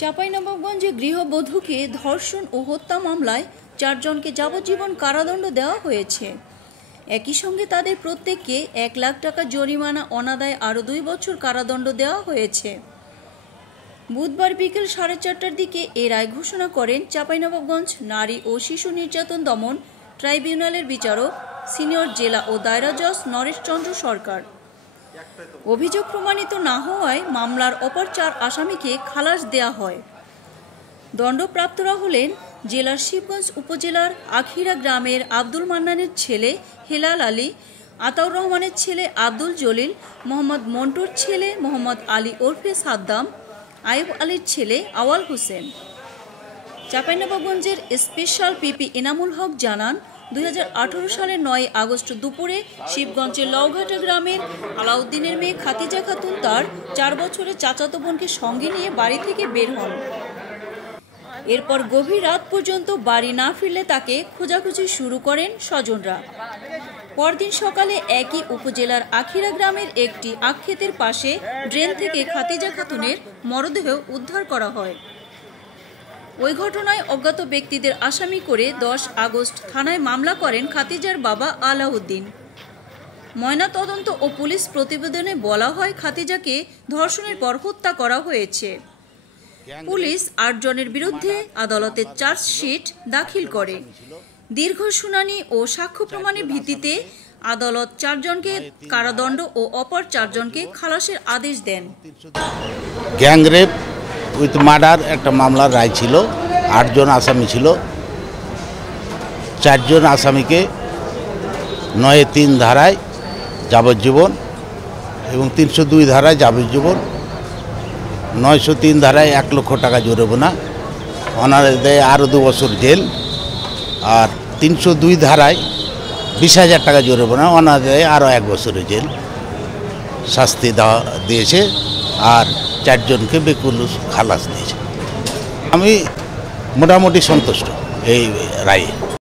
চাঁপাইনবাবগঞ্জে গৃহবধূকে ধর্ষণ ও হত্যা মামলায় 4 জনকে যাবজ্জীবন কারাদণ্ড দেওয়া হয়েছে। একই সঙ্গে তাদের প্রত্যেককে 1 লাখ টাকা জরিমানা অনাদায়ে আরও 2 বছর কারাদণ্ড দেওয়া হয়েছে। বুধবার বিকেল 4:30টার দিকে এ রায় ঘোষণা করেন চাঁপাইনবাবগঞ্জ নারী ও শিশু নির্যাতন দমন ট্রাইব্যুনালের বিচারক সিনিয়র জেলা ও দায়রা জজ নরেশ চন্দ্র সরকার। অভিযোগ প্রমাণিত না হওয়ায় মামলার অপর 4 আসামিকে খালাস দেয়া হয়। দণ্ডপ্রাপ্তরা হলেন জেলার শিবগঞ্জ উপজেলার আখিরা গ্রামের আব্দুল মান্নানের ছেলে হেলাল আলী, আতাউর রহমানের ছেলে আব্দুল জলিল, মোহাম্মদ মন্টুর ছেলে মোহাম্মদ আলী ওরফে সাদ্দাম, আইয়ুব আলীর ছেলে আওয়াল হোসেন। চাঁপাইনবাবগঞ্জের স্পেশাল পিপি এনামুল হক জানান, 2018 সালের 9 আগস্ট দুপুরে শিবগঞ্জের লওঘাটা গ্রামের আলাউদ্দিনের মেয়ে খাতিজা খাতুন তার 4 বছরের চাচাতো বোনকে সঙ্গে নিয়ে বাড়ি থেকে বের হন। এরপর গভীর রাত পর্যন্ত বাড়ি না ফিরলে তাকে খোঁজাখুঁজি শুরু করেন স্বজনরা। পরদিন সকালে একই উপজেলার আখিরা গ্রামের একটি আখক্ষেতের পাশে ড্রেন থেকে খাতিজা খাতুনের মরদেহ উদ্ধার করা হয়। ওই ঘটনায় অজ্ঞাত ব্যক্তিদের আসামি করে 10 আগস্ট থানায় মামলা করেন খাতিজার বাবা আলাউদ্দিন। ময়নাতদন্ত ও পুলিশ প্রতিবেদনে বলা হয়, খাতিজাকে ধর্ষণের পর হত্যা করা হয়েছে। পুলিশ 8 জনের বিরুদ্ধে আদালতে চার্জশিট দাখিল করে। দীর্ঘ শুনানি ও সাক্ষ্য প্রমাণের ভিত্তিতে আদালত 4 জনকে কারাদণ্ড ও অপর 4 জনকে খালাসের আদেশ দেন। গ্যাংরেপ উইথ মার্ডার একটা মামলার রায় ছিল। 8 জন আসামি ছিল। 4 জন আসামিকে 9(3) ধারায় যাবজ্জীবন এবং 302 ধারায় যাবজ্জীবন, 903 ধারায় 1 লক্ষ টাকা জরিমানা, অনাদায়ে আরও 2 বছর জেল, আর 302 ধারায় 20,000 টাকা জরিমানা, অনাদায়ে আরও 1 বছরের জেল শাস্তি দিয়েছে। আর 4 জনকে বেকুল খালাস দিয়েছে। আমি মোটামুটি সন্তুষ্ট এই রায়ে।